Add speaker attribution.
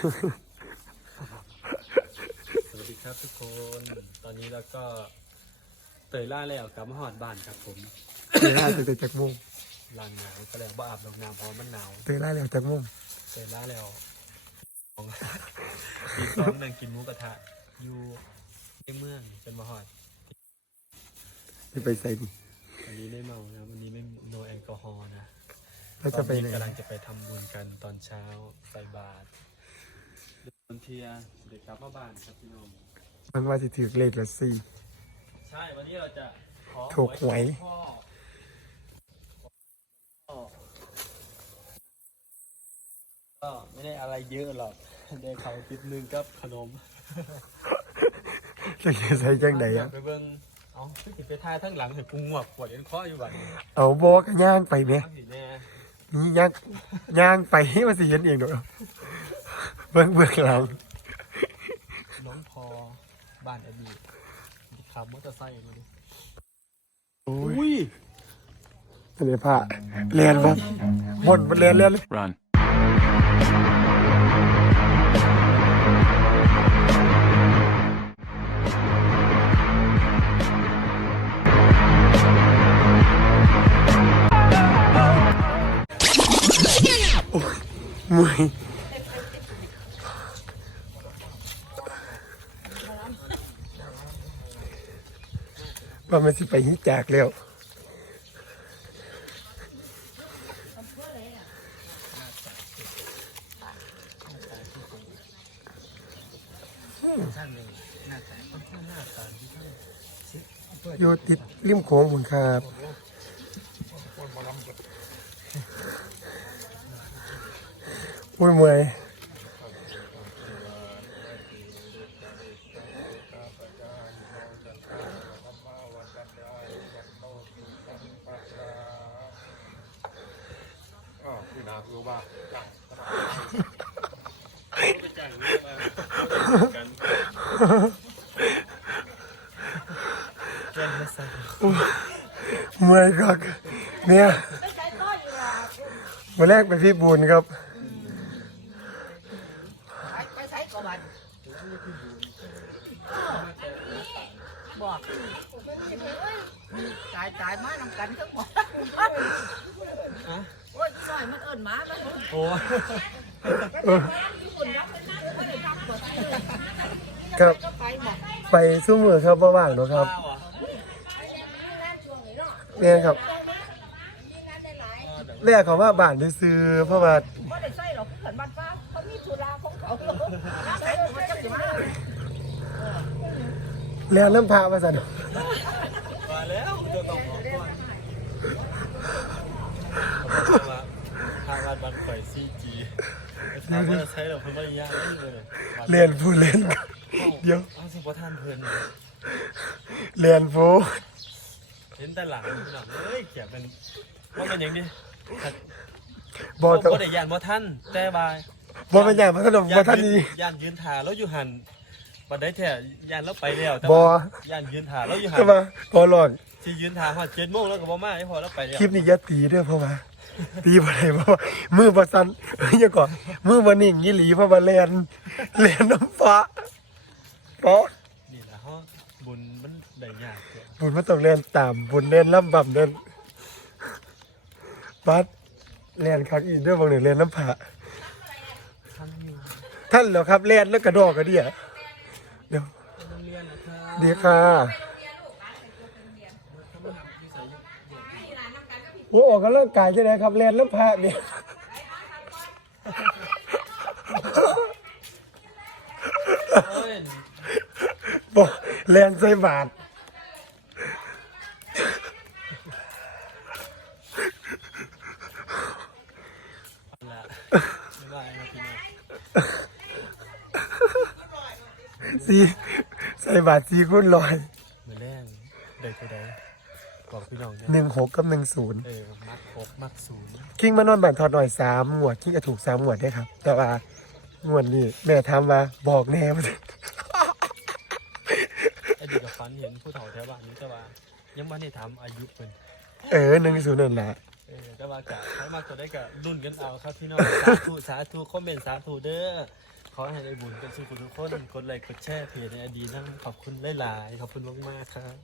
Speaker 1: สวัสดีครับทุกคน ตอนนี้เราก็เตยล่าแล้วกลับมาหอดบ้านครับผม
Speaker 2: เตยล่าตั้งแต่จากโมง
Speaker 1: ลางหนาวก็แล้วบ่อาบน้ำน้ำเพราะมันหนาว
Speaker 2: เตยล่าแล้วจากโมง
Speaker 1: เตยล่าแล้วของตีซ้อมนั่งกินหมูกระทะอยู่ในเมืองจนมาหอด
Speaker 2: จะไปใส่ดิ
Speaker 1: วันนี้ไม่เมานะวันนี้ไม่โนแอลกอฮอล์นะ
Speaker 2: เราจะไปไหน
Speaker 1: ตอนนี้กำลังจะไปทำบุญกันตอนเช้าใส่บาตร เดินเทียเด็กกลับมาบ้านครับพี่น้อง
Speaker 2: มันว่าจะถือเลขละสี่
Speaker 1: ใช่วันนี้เราจะขอ
Speaker 2: ถูกหวย
Speaker 1: พ่อพ่อก็ไม่ได้อะไรเยอะหรอกได้เขาติดนึงกับขนม
Speaker 2: จะใส่จังไหน
Speaker 1: อยา
Speaker 2: อะ
Speaker 1: กไปเบิ่งเอาคือสิไปท่ายทั้งหลังให้กูงวกปวดเอ็นข้ออยู่บัดนี้
Speaker 2: เอาบอกกันย่างไปไหม
Speaker 1: ทำสิแน่
Speaker 2: นี่ย่างย่างไปให้มันสิเห็นเองเด้อ เบื้องเบื้องหลัง
Speaker 1: น้องพอบ้านอดีตขับมอเตอร์ไซค์มาดิ
Speaker 2: โอ้ย
Speaker 1: อุ้ย
Speaker 2: ทะเลผ้าเรียนบ่หมดเรียนเรียนเลย
Speaker 3: Run.
Speaker 2: เมื่อย ว่ามันสิไปหิจากแล้ว
Speaker 1: อ
Speaker 2: ยู่ติดริมโขงผมครับอุ้ยเมื่อย
Speaker 1: ไปจ้างเรื่องมากันแกนมาสั่ง
Speaker 2: เมื่อยครับเนี่ยมาแรกไปพี่บุญครับ
Speaker 4: บอกตายตายมาน้ำกันทั้งหมด ซอยมันเอิญมาแล้ว
Speaker 1: โอ้
Speaker 2: ครับ
Speaker 4: ก็ไปหมด
Speaker 2: ไปสู้มือครับบ่ว่างเนาะครับเนี่ยครับเรียกเขาว่าบ้านซื้อๆเพราะว่า
Speaker 4: ไม่ได้ใส่หรอกเขินบ้านฟ้าเขามีธุระของเขาใช้วมันจะมา
Speaker 2: เรียนน้ำพามาสั่น
Speaker 1: มาแล้วเดี๋ยวต้องขอก่อนมาทางร้านบันข่อย ซีจีถามว่าใช้หรอเพิ่นไม่ยากเลย
Speaker 2: เรียนผู้เล่น เดี๋ยว
Speaker 1: อ้าวสุภทานเพิ่น
Speaker 2: เรียนผู้
Speaker 1: เห็นแต่หลังหลังเอ้ยเขียนเป็นว่าเป็นยังดิ
Speaker 2: บอ
Speaker 1: บ่
Speaker 2: ต้อง
Speaker 1: บ่ได้ย่านบ่ทันแต่ว่า
Speaker 2: บอเป็นอย่างมันขนมบอท่านนี้
Speaker 1: ย่านยืนถ่าแล้วอยู่หันบัดได้แท้ย่านแล้วไปแล้วแต่
Speaker 2: บ่
Speaker 1: ว่าย่านยืนถ่าแล้วอยู่หั
Speaker 2: ก็
Speaker 1: น
Speaker 2: มาพอหลอด
Speaker 1: สิยืนถ่าฮอด7โมงแล้วก็บ่มาให้พอแล้วไปแล้ว
Speaker 2: คลิปนี้อย่าตีเด้อเพราะว่า ตีบ่ได้เพราะว่ามือบ่สั่นเฮ้ยอย่าก่อนมือบ่นิ่งยี่หลีเพราะว่าเรียนเรียนน้ำฟ้าเพราะ
Speaker 1: นี่ล่ะเฮาบุญมันได้ยากเด้อ
Speaker 2: บุญมันต้องเรียนตามบุญเรียนล่ำบ่ำเรียนปัดเรียนคักอีกเด้อบางหนึ่งเรียนน้ำผา
Speaker 1: ทำอยู่
Speaker 2: ท่านเหรอครับเรียนแล้วกระดอกกระเดี่ยเดี๋ยว
Speaker 1: โรงเรียนนะครับ
Speaker 2: เดี๋ยวค่ะ โอ้ออกกำลังกายจะได้ครับเรียนน้ำผาเนี่
Speaker 1: ย
Speaker 2: บอกเรียนใส่บาท
Speaker 1: เอาละบ๊ายบายนะพี่น้อง
Speaker 2: สีใส่บาทสีคุณลอย
Speaker 1: มื้อแรงได้เท่าใดบอก พี่น้องเนี่ย
Speaker 2: หนึ่งหกกับหนึ่งศูนย์
Speaker 1: เออมักหกมักศูนย์
Speaker 2: คิงมานอนบันทอดหน่อยสามหมวดคิงก็ถูกสามหมวดได้ครับ แต่ว่างวดนี้แม่ทำมาบอกแน่มา
Speaker 1: ไอ้ดีกับฟันเห็นผู้เฒ่าแถวบ้านนี้แต่ว่า ยังไม่ได้ถามอายุเพิ่น
Speaker 2: เออหนึ่งศูนย์นั่นแหละ
Speaker 1: เออแต่ว่ากะใครมาตัวได้กะรุ่นกันเอาครับพี่น้องสาธุสาธุคอมเมนต์สาธุเด้อขอให้ได้บุญกันสุขทุกคนกดไลค์กดแชร์เพจในอดีตนั่งขอบคุณหลายๆขอบคุณมากๆครับ